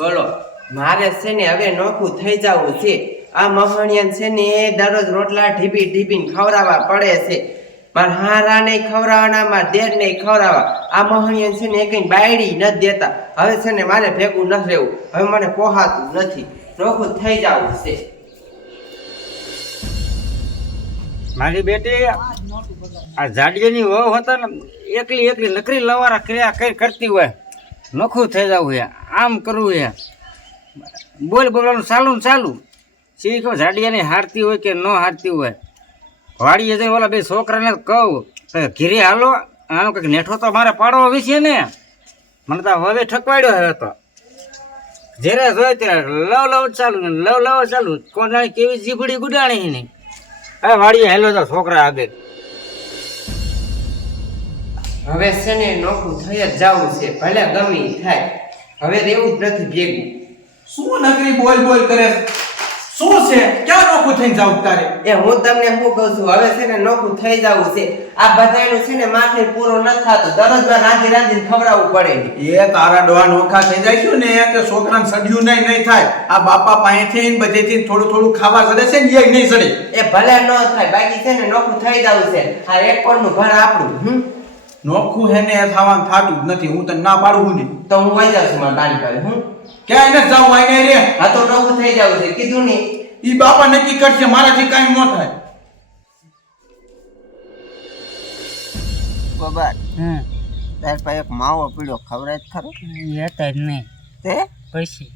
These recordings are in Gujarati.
બોલો, મારે છે ને હવે નોખું થઈ જવું છે. આ મહણિયન છે ને એ દરરોજ રોટલા ઢીપી ઢીપીને ખવડાવવા પડે છે. માર હારા નહીં ખવડાવવાના, માર દેર નહીં ખવડાવવા. આ મહણિયન છે ને કઈ બાયડી નથી દેતા. હવે છે ને મારે ભેગું નથી રહેવું. હવે મને પોહાતું નથી. નોખું થઈ જવું છે. મારી બેટી, આ જાડિયાની વહુ હતા ને, એકલી એકલી નકરી લવારા ક્રિયા, કઈ કરતી હોય. નોખું થઈ જવું છે આમ કરવું છે બોલ બોલવાનું ચાલુ ને ચાલુ. શીખ કહો જાડિયાની હારતી હોય કે ન હારતી હોય. વાડીએ જઈને ઓલા બે છોકરાને કહું કે ઘીરે હાલો, આનો કંઈક નેઠો તો મારે પાડવો વિશે ને. મને તો હવે ઠકવાડ્યો હવે તો. જ્યારે જોઈ ત્યારે, લવ લવ, ચાલુ, લવ લવ, ચાલુ. કોણ જાણે કેવી જીભડી ગુડાણી નહીં હવે વાડીએ હેલો તો છોકરા આગળ. હવે છે ને નોખું થઈ જ જવું છે ભલે ગમી થાય. હવે રહેવું જ નથી ભેગું. શું નકરી બોલ બોલ કરે? શું છે? ક્યાં નોખું થઈને જાવ તારે? એ હું તમને શું કહું છું હવે છે ને નોખું થઈ જવું છે. આ બધાયનું છે ને માથે પૂરો ન થતો દરરોજમાં રાંધી રાંધીને ખવડાવવું પડે એ તારા ડોહા નોખા થઈ જાય ને કે છોકરાને સડ્યું નહીં નહીં થાય. આ બાપા પાસેથી ને બધેથી થોડું થોડું ખાવા સડે છે ને એ નહીં સડે. એ ભલે ન થાય બાકી છે ને નોખું થઈ જવું છે. આ એક નું ઘર આપણું હમ? નોખું હે ને એ થવાનું થાતું જ નથી. હું તને ના પાડું ને. તો હું વહી જાઉં છું મારા તારી પાસે હું? ક્યાંય નથી જાઉં આઈને રે. આ તો નોખું થઈ જાવ છે. કીધું ને ઈ બાપા નક્કી કરશે મારાથી કાંઈ ન થાય. બાબા હમ. તાર પાસે એક માવો પીડ્યો ખવરાય જ ખરો? એ જ નહીં. તે? પછી?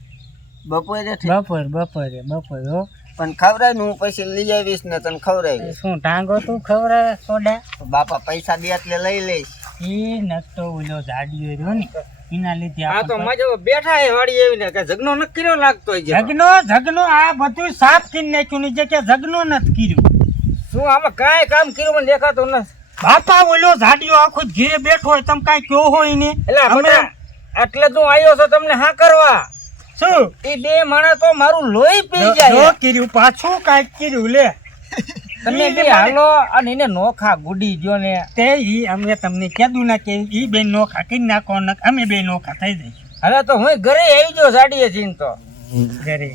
બપોરે બપોર બપોરે બપોર હો. પણ ખવડાય હું પછી લઈ આવીશ ને તને ખવડાવીશ. શું ટાંગો તું ખવડાવે સોડા? બાપા પૈસા દે એટલે લઈ લઈશ. એ નકતો ઓલો જાડિયો રહ્યો ને એના લીધે આ તો મજો બેઠા હે વાડી એવીને કે જગનો ન કર્યો લાગતો જગનો જગનો આ બધું સાફ કરી નાખ્યું ની કે જગનો નથી કર્યું. શું આમાં કાંઈ કામ કર્યું મને દેખાતું ન બાપા ઓલો જાડિયો આખો ઘેર બેઠો હોય તમે કાંઈ કયો હોય ને? એટલે એટલે તું આવ્યો છો તમને હા કરવા? શું? એ બે માણસ તો મારું લોહી પી જાય. કર્યું પાછું કાંઈક કર્યું લે. તમે બે હાલો અને એને નોખા ગુડી જો ને. તે ઈ અમે તમને કીધું ના કે ઈ બે નોખા કરી નાખો ને અમે બે નોખા થઈ જઈશું હવે તો હું ઘરે આવી જો સાડીએ છીન તો. ઘરે.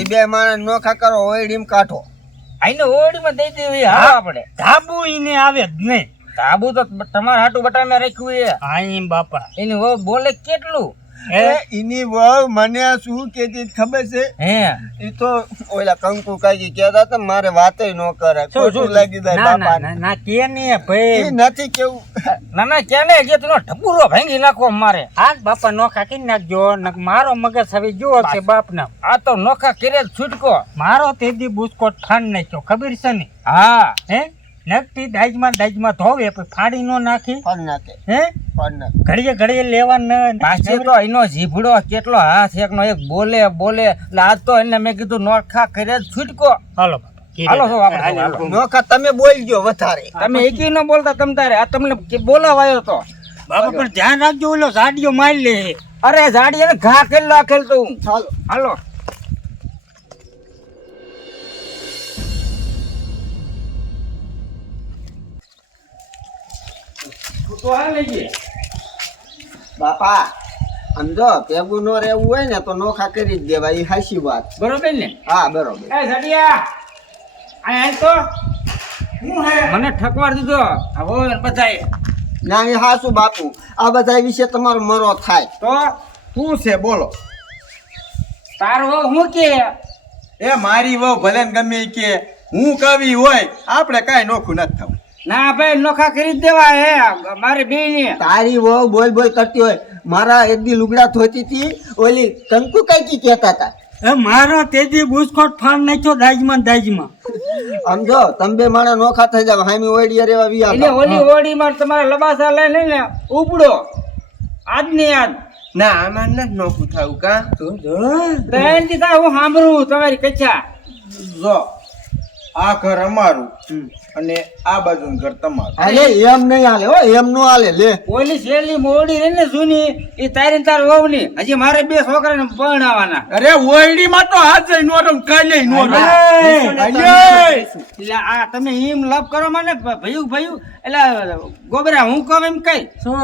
એ બે માણસ નોખા કરો ઓયડીમ કાઢો. આઈને ઓડીમાં દઈ દેવી હા આપણે. ધાબુ ઈને આવે જ નહીં. ધાબુ તો તમારા હાટુ બટામે રાખ્યું એ હા એમ બાપા. એની બોલે કેટલું? એની વહુ મને શું કેતી ખબર છે? હે? એ તો ઓલા કંકુ કાકી કહેતા હતા મારે વાતે ન કરે ખોટું લાગી જાય બાપા ના કે ને ભાઈ. નથી કેવું. ના ના કે ને જે તું ઢબુરો ભાંગી નાખો મારે. આ બાપા નોખા કરી નાખજો નક મારો મગજ હવે જો છે બાપ ના આ તો નોખા કરે છૂટકો. મારો તેદી બુસ્કો ઠાણ નાખ્યો ખબર છે ને? હા. હે? નકટી દાજમાં દાજમાં ધોવે ફાડી નો નાખી. ફાડી નાખે. હે? ઘડીએ ઘડીએ લેવા પાછી તો એનો જીભડો કેટલો હાથ એકનો એક બોલે બોલે. એટલે આજ તો એને મેં કીધું નોખા કરે છૂટકો. હાલો હાલો તો આપણે નોખા તમે બોલજો વધારે. તમે એકી ન બોલતા તમ તારે. આ તમને બોલાવાયો તો. બાબા પણ ધ્યાન રાખજો ઓલો ઝાડીઓ મારી લે અરે ઝાડીઓ ને ઘા ખેલ આ ખેલતો હાલો ચાલો. હાલો. તો આ લઈએ બાપા સમજો ભેગું નો રહેવું હોય ને તો નોખા કરી જ દેવાય એ હાસી વાત. બરોબર ને? હા બરોબર. એ ઝડિયા આ તો. હું હે? મને ઠકવાર દીધો. આ બધાય. ના એ હાસુ બાપુ. આ બધા વિશે તમારો મરો થાય. તો? શું છે બોલો. તારો વહુ હું કે? એ મારી વહુ ભલે ને ગમે કે. હું કવિ હોય આપણે કાંઈ નોખું નથી થવું. ના ભાઈ નોખા કરી દેવા હે મારે બી ને તારી વો બોલ બોલ કરતી હોય. મારા એક દી લુગડા ધોતી હતી ઓલી કંકુ કઈ કહેતા હતા? એ મારો તેજી બુસ્કોટ ફાડ નાખ્યો દાજમાં દાજમાં. સમજો તમે બે માણસ નોખા થઈ જાવ હામી ઓડીયા રેવા એટલે ઓલી ઓલી ઓડીમાં તમારા લબાસા લઈને ને ઉપડો. આજ. ને આજ ના આમાં નથી નોખું થવું કા? બેન દીધા હું સાંભળું તમારી કચ્છા જો. આ ઘર અમારું અને આ બાજુ ઘર તમારું. અરે એમ નહીં હાલે હો એમ નો હાલે લે. ઓલી શેલી મોડી રે ને સુની એ તારી ને તાર વહુની. હજી મારે બે છોકરાને પરણાવવાના અરે ઓયડીમાં તો હાથ જઈ નો રમ કાલે નો રમ એટલે આ તમે એમ લપ કરો મને ભયું ભયું. એટલે ગોબરા હું કહું એમ કઈ? શું?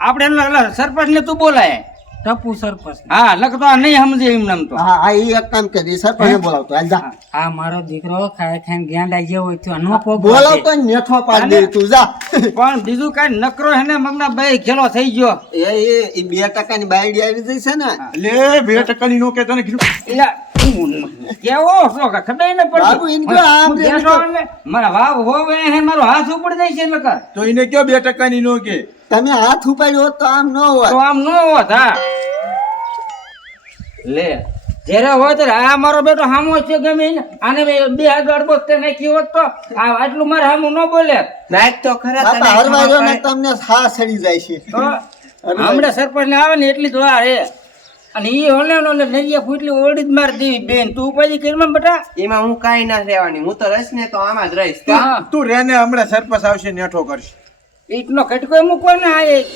આપણે એમના સરપંચ ને તું બોલાય. ટપુ સરપંચ. હા લખતો આ નહીં સમજે એમ નામ તો. હા હા એક કામ કરી સરપંચ બોલાવતો. હાલ જા. આ મારો દીકરો ખાય ખાઈને ગેંડા જેવો તો નો પોગવા દે. બોલાવતો નેઠો પાડ દે તું જા. પણ બીજું કઈ નકરો હે ને મગના બે ખેલો થઈ ગયો. એ એ ઈ બે ટકાની બાયડી આવી જઈ છે ને. લે બે ટકાની નો કે તને કીધું. કેવો છો કે ખબર ન બાબુ, પડતી એને આમ હું રે, બેઠો એટલે મારા વાવ હોવે હે મારો હાથ ઉપડી જાય છે લકર તો એને કયો બે ટકાની નો કે? તમે હાથ ઉપાડ્યો તો આમ ન તો આમ ન હોત હા. લે જ્યારે હોય ત્યારે આ મારો બેટો હામો છે ગમે ને આને બે- હાથ અડબો તે નાખી હોત તો આ આટલું મારે હામું ન બોલે. નાખ તો ખરા તને બાપા હરવા જો ને ખબર તમને હા સડી જાય છે. તો હમણાં સરપંચ ને આવે ને એટલી જ વાર એ અને ઈ હોને નો ને નરિયા ફૂટલી ઓડી જ માર દેવી બેન. તું ઉપાજી કરી બેટા. એમાં હું કાઈ ના રહેવાની હું તો રહીશ ને તો આમાં જ રહીશ. તું તું રેને હમણાં સરપંચ આવશે નેઠો કરશે. ઈટનો ખટકો મૂકો ને આ એક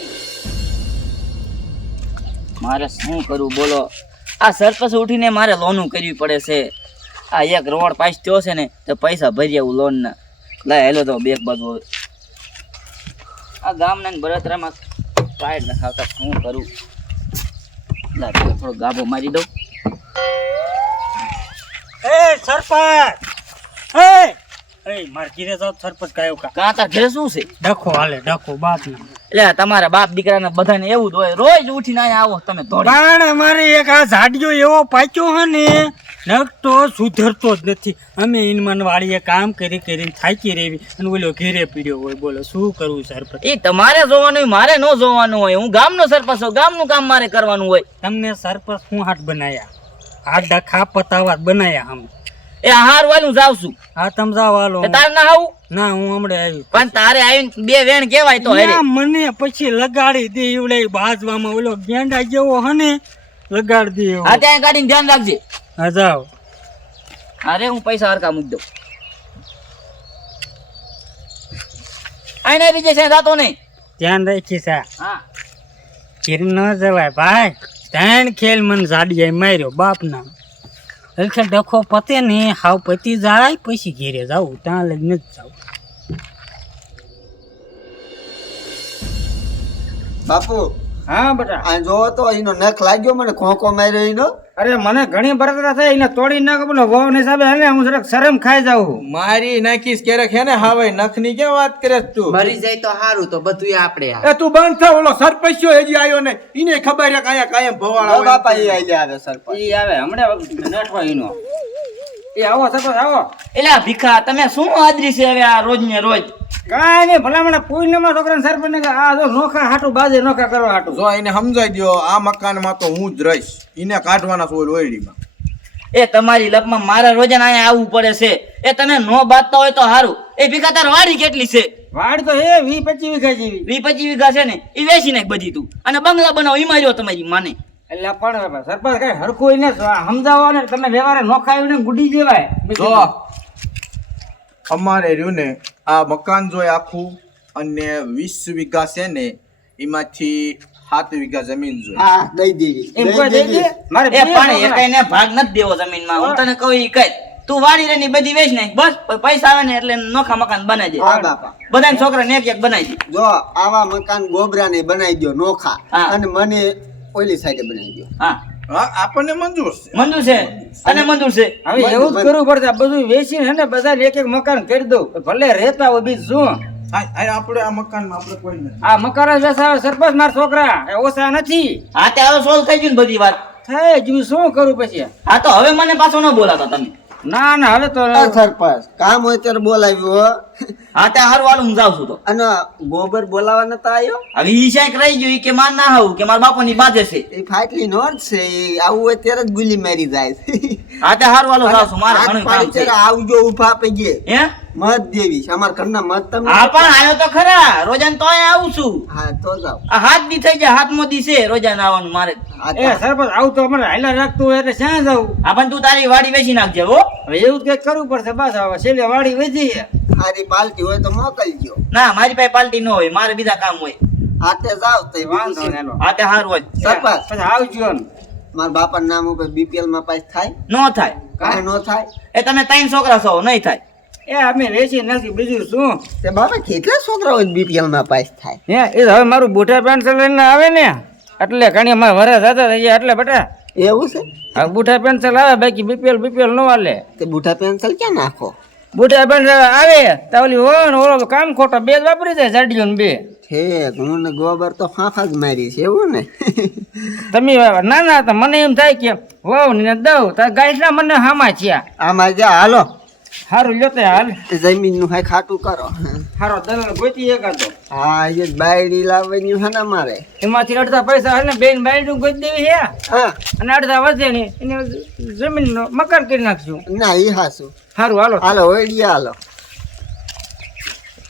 મારે શું કરવું બોલો? આ સરપંચ ઉઠીને મારે લોનું કરવી પડે છે. આ એક રોડ પાસ થયો છે ને તો પૈસા ભરી આવું લોન ના લાય હેલો તો બે બાજુ હવે. આ ગામના બળતરામાં પાડ ન ખાવતા શું કરું? લાય થોડો ગાભો મારી દઉં. એ સરપંચ! એ! એ માર ઘીરે જાવ સરપંચ કાયો કા કાં તાર ઘરે શું છે? ડખો હાલે ડખો બાપ એટલે તમારા બાપ દીકરાને બધાને એવું જ હોય. રોજ ઉઠીને અહીંયા આવો તમે પણ અમારે એક આ ઝાડિયો એવો પાક્યો હે ને નકતો સુધરતો જ નથી. અમે ઇનમન વાળીએ કામ કરી કરીને થાકી રેવી અને ઓલો ઘેરે પીડ્યો હોય. બોલો શું કરવું સરપંચ? એ તમારે જોવાનું હોય મારે ન જોવાનું હોય. હું ગામનો સરપંચ હોઉં ગામનું કામ મારે કરવાનું હોય. તમને સરપંચ શું હાથ બનાયા? હાથ ડખા પતાવા બનાવ્યા બનાયા આમ. એ હાર વાલું જાવ છું. આ તમ જાવ હાલો. તારે ના આવું ના હું હમણે આવી પણ તારે આવીને બે વેણ કેવાય તો હરે. મને પછી લગાડી દે એવડે બાજવામાં ઓલો ગેંડા જેવો હને લગાડી દે હા ત્યાં ગાડીને ધ્યાન રાખજે. હા જાવ. અરે હું પૈસા હરકા મૂકી દઉં. આઈને બીજે છે જાતો નહીં ધ્યાન રાખી સા હા. ચીર ન જવાય ભાઈ. ત્રણ ખેલ મને જાડિયા માર્યો બાપના. એટલે ડખો પતે ને હાવ પતી જાય પછી ઘેરે જાવ ત્યાં લઈને જ જાવ બાપુ હા બેટા. આ જોવો તો એનો નખ લાગ્યો મને ખોંકો માર્યો એનો. અરે મને ઘણી બરતરા થઈ એને તોડી નાખો બોલો વહુ ને હિસાબે હે હું જરાક શરમ ખાઈ જાઉં મારી નાખીશ ક્યારેક હે ને હવે નખની ક્યાં વાત કરે તું? મરી જાય તો સારું તો બધું આપણે એ તું બંધ થા ઓલો સરપંચો હેજી આવ્યો ને ઈને ખબર છે કાયા કાયમ ભવાળ આવે. બાપા ઈ આવે સરપંચ. ઈ આવે હમણે નઠવા ઈનો. એ આવો સરપંચ આવો. એટલે ભીખા તમે શું હાજરી છે હવે આ રોજ ને રોજ? કાંઈ નહીં ભલામણ પૂર્ણિમા છોકરાને સરપંચ ને કે આ જો નોખા હાટું બાજે નોખા કરવા હાટું. જો એને સમજાઈ દો આ મકાનમાં તો હું જ રહીશ. એને કાઢવાના છો ઓયડીમાં એ તમારી લપમાં મારા રોજાના અહીંયા આવવું પડે છે. એ તમે નો બાંધતા હોય તો સારું એ ભીખા તાર વાડી કેટલી છે? વાડ તો હે વી પચી વીઘા જેવી. વી પચીસ વીઘા છે ને એ વેચી નાખ બધી તું. અને બંગલા બનાવો એમાં જો તમારી માને. એટલે પણ સરપંચ કઈ હરખું સમજાવો ને તમે વ્યવહારે નોખાયું ને ગુડી જેવાય જો અમારે રહ્યું ને આ મકાન જોઈ આખું અને વીસ વીઘા છે ને એમાંથી સાત વીઘા જમીન જોઈએ હા દઈ દેવી એમ કોઈ દઈ દે? મારે એ પણ એ ભાગ નથી દેવો જમીનમાં. હું તને કહું ઈ કઈ. તું વાડી રેની બધી વેચ નાખ બસ. પૈસા આવે ને એટલે નોખા મકાન બનાવી દે. હા બાપા. બધા છોકરાને એક એક બનાવી દે. જો આવા મકાન ગોબરા ને બનાવી દો નોખા અને મને ઓલી સાઈડે બનાવી દો. હા. હા આપણને મંજૂર છે. મંજૂર છે? અને મંજૂર છે? હવે એવું જ કરવું પડશે આ બધું વેચીને હે ને બધા એક એક મકાન કરી દઉં. ભલે રહેતા હોય બીજું શું? આપણે આ મકાનમાં આપણે કોઈ નથી. આ મકાન સરપંચ મારા છોકરા. એ ઓછા નથી. હા તે હવે સોલ્વ થઈ ગયું બધી વાત. થઈ જ શું કરું પછી? હા તો હવે મને પાછો ન બોલાતા તમે. ના ના હવે તો સરપંચ કામ હોય ત્યારે બોલાવ્યું હા. ત્યાં હારું હાલું જાઉં છું તો. અને ગોબર બોલાવા નતા આવ્યો હવે ઈ સાંક રહી ગયું કે માર ના આવું કે મારા બાપુની બાજે છે. એ ફાટલી નોટ છે એ આવું હોય ત્યારે જ ગુલી મારી જાય. હા ત્યાં હારું હાલું છું મારે ઘણું કામ છે. આવજો ઊભા પગે હે? મત દેવી છે. અમારા ઘરના મત તમે હા પણ આવ્યો તો ખરા. રોજાન તો અહીંયા આવું છું. હા તો જાવ આ હાથ દી થઈ જાય હાથ મોદી છે રોજાન આવવાનું મારે. હા એ સરપંચ આવું તો અમારે હાલા રાખતું હોય એટલે ક્યાં જાવ હા પણ તું તારી વાડી વેચી નાખજે હો. હવે એવું જ કંઈક કરવું પડશે બસ હવે. છેલ્લે વાડી વેચી સારી પાલટી હોય તો મોકલજો. ના મારી પાસે પાલટી ન હોય મારે બીજા કામ હોય. હાથે જાવ તો વાંધો નહીં હાથે હારું હોય. સરપંચ. પછી આવજો મારા બાપા નામ ઉપર બીપીએલમાં પાસ થાય? ન થાય. કાંઈ નો થાય? એ તમે ત્રણ છોકરા છો નહીં થાય. એ અમે વેચી નથી બીજું શું? તે બાપા કેટલા છોકરાઓ બીપીએલમાં પાસ થાય? હે એ હવે મારું બુઠા પેન્સિલ લઈને આવે ને એટલે ઘણી અમારે વરસ હતા થઈ ગયા એટલે બેટા. એવું છે? આ બુઠા પેન્સિલ આવે બાકી બીપીએલ બીપીએલ નો વાલે તે બુઠા પેન્સિલ ક્યાં નાખો? બુઠા પેન્સિલ આવે તો ઓલી હો ને ઓલો કામ ખોટો બે વાપરી જાય જાડીઓ ને બે. ઠેક હું ને ગોબર તો ફાંફા જ મારી છે એવું ને? તમે ના ના તો મને એમ થાય કે વાવ ને દઉં તાર ગાઈડના મને હામા છે આમાં જા હાલો. સારું લ્યો તે હાલ. જમીનનું હાય ખાટું કરો. સારો દલાલ ગોતી એકાદો. હા એ બાયડી લાવવાની છે ને મારે એમાંથી અડધા પૈસા હે ને બેન બાયડી ગોતી દેવી હે. હા. અને અડધા વધે ને એને જમીનનો મકાન કરી નાખશું ના એ હાસું હારું હાલો. હાલો ઓઈડિયા હાલો.